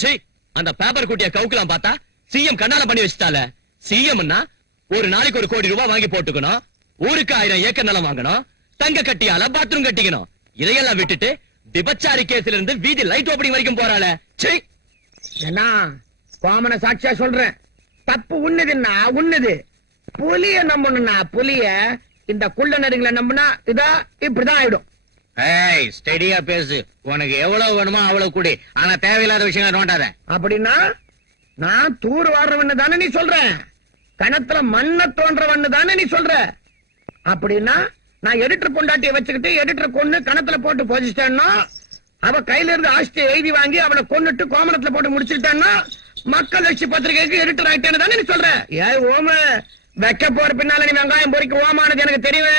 சீ, அந்த பேப்பர் குட்டிய கவுக்கலாம் பார்த்தா சிஎம் கண்ணால பண்ணி வச்சுட்டால. சிஎம்னா ஒரு நாளைக்கு 1 கோடி ரூபாய் வாங்கி போட்டுக்கணும், ஊருக்கு 1000 ஏக்கர் நிலம் வாங்கணும், தங்க கட்டியால பாத்ரூம் கட்டிக்கணும். இதையெல்லாம் விட்டுட்டு விபச்சாரி கேஸ்ல இருந்து வீதி லைட் ஓப்பனிங் வரைக்கும் போறாள. சீ, என்ன கோமன சாட்சியா சொல்றேன், தப்பு உண்ணுதுன்னா உண்ணுது. புலிய நம்பணும்னா புலிய, இந்த குள்ள நரிகளை நம்பினா இதா இப்படிதான் ஆயிடும். ஏய், ஸ்டெடியா பேசு. உனக்கு எவ்வளவு வேணுமோ அவ்வளவு கூடி. ஆனா தேவையில்லாத விஷயங்களை நோண்டாத. அப்படின்னா நான் தூர் வாடுறவன்னு தானே நீ சொல்ற, கணத்துல மண்ண தோன்றவன்னு தானே நீ சொல்ற. அப்படின்னா நான் எடிட்டர் பொண்டாட்டியை வச்சுக்கிட்டு எடிட்டர் கொண்டு கணத்துல போட்டு போதிச்சிட்டேன்னா, அவ கையில இருந்து ஆஸ்தியை எழுதி வாங்கி அவளை கொண்டுட்டு கோமணத்துல போட்டு முடிச்சுட்டேன்னா மக்கள் லட்சி பத்திரிகைக்கு எடிட்டர் ஆயிட்டேன்னு தானே நீ சொல்ற. ஏய் ஓம, வைக்க போற பின்னால நீ வெங்காயம் பொறிக்க ஓமானது எனக்கு தெரியுமே.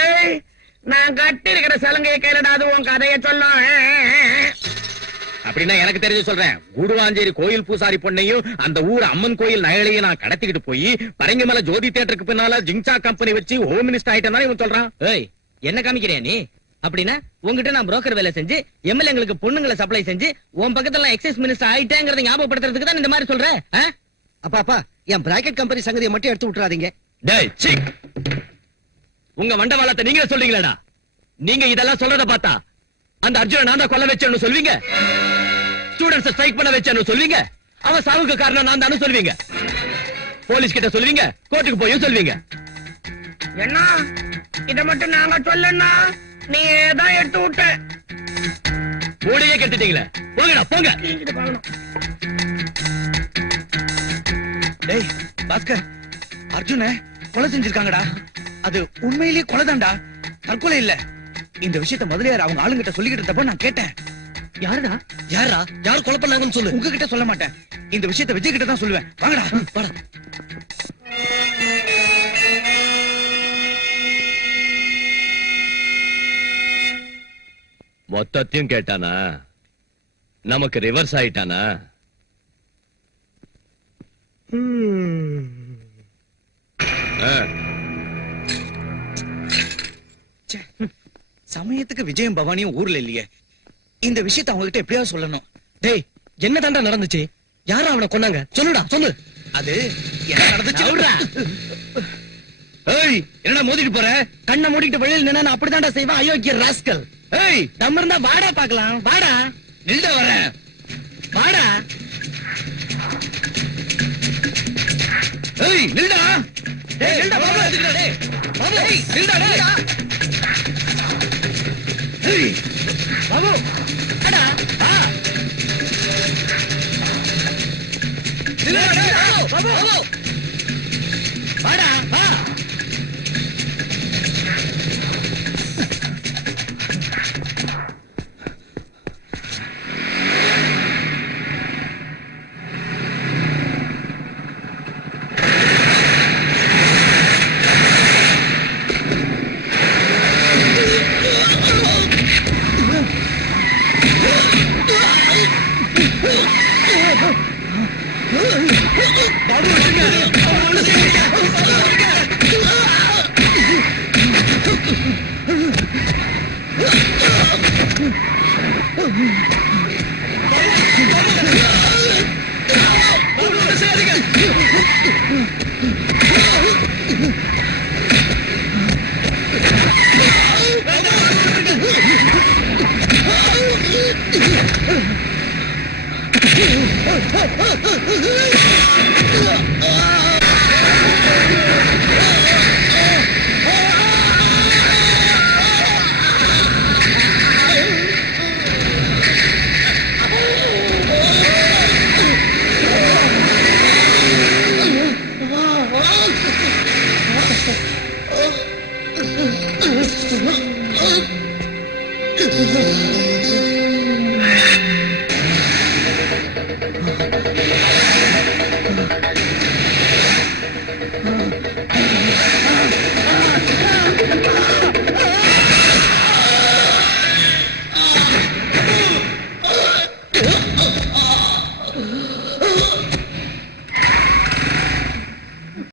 நான் கட்டி இருக்கிற சலங்கையை கையிலடாது உன் கதையை சொல்லும். அப்படின்னா எனக்கு தெரிஞ்சு சொல்றேன். கூடுவாஞ்சேரி கோயில் பூசாரி பொண்ணையும் அந்த ஊர் அம்மன் கோயில் நகைகளையும் நான் கடத்திக்கிட்டு போய் பரங்கிமலை ஜோதி தியேட்டருக்கு பின்னால ஜிங்சா கம்பெனி வச்சு ஹோம் மினிஸ்டர் ஆயிட்டேன் இவன் சொல்றான். ஏய், என்ன காமிக்கிறியா நீ? அப்படின்னா உங்ககிட்ட நான் புரோக்கர் வேலை செஞ்சு எம்எல்ஏங்களுக்கு பொண்ணுங்களை சப்ளை செஞ்சு உன் பக்கத்துல எக்ஸைஸ் மினிஸ்டர் ஆயிட்டேங்கிறத ஞாபகப்படுத்துறதுக்கு தான் இந்த மாதிரி சொல்றேன். அப்பா என் பிராக்கெட் கம்பெனி சங்கதியை மட்டும் எடுத்து விட்டுறாதீங்க. டேய், சீ, உங்க வண்டவாளத்தை நீங்க சொல்றீங்களா? நீங்க இதெல்லாம் சொல்றத பார்த்தா அந்த அர்ஜுன நான் தான் கொல்ல வச்சேன்னு சொல்வீங்க, ஸ்டூடெண்ட்ஸ் ஸ்ட்ரைக் பண்ண வச்சேன்னு சொல்வீங்க, அவன் சாவுக்கு காரணம் நான் தானே சொல்வீங்க, போலீஸ் கிட்ட சொல்வீங்க, கோர்ட்டுக்கு போயும் சொல்வீங்க. என்ன இத மட்டும் நாங்க சொல்லனா நீ ஏதான் எடுத்து விட்ட. மூடையே கெட்டுட்டீங்களே, போங்கடா போங்க. டேய் பாஸ்கர், அர்ஜுன கொலை செஞ்சிருக்காங்கடா. அது உண்மையிலேயே கொலைதான்டா, தற்கொலை இல்ல. இந்த விஷயத்த முதலியார் அவங்க ஆளுங்கிட்ட சொல்லிக்கிட்டு இருந்தப்ப நான் கேட்டேன். யாருடா? யார் கொலை பண்ணாங்கன்னு சொல்லு. உங்ககிட்ட சொல்ல மாட்டேன், இந்த விஷயத்த விஜய் கிட்ட தான் சொல்லுவேன். வாங்கடா வாடா. மொத்தத்தையும் கேட்டானா? நமக்கு ரிவர்ஸ் ஆயிட்டானா? சமயத்துக்கு விஜயம் பவானியும் ஊர்ல இல்லையே. இந்த விஷயத்த அவங்க கிட்ட எப்படியாவது சொல்லணும். டேய், என்ன தாண்டா நடந்துச்சு? யாரா அவனை கொன்னாங்க? சொல்லுடா சொல்லு. அது என்ன நடந்துச்சு? ஏய், என்னடா மோதிட்டு போற? கண்ணை மூடிட்டு வெளியில நின்னா நான் அப்படிதான்டா செய்வேன், அயோக்கிய ராஸ்கல். ஏய், நம்ம இருந்தா வாடா பாக்கலாம். வாடா. நில்டா வரேன். வாடா. ஏய் நில்டா. டேய், நில்டா பாபு. டேய் பாபு, ஏய் நில்டா டேய். ஏய் பாபு, வாடா. வா. நில்டா டேய் பாபு. பாபு. வாடா, வா. Oh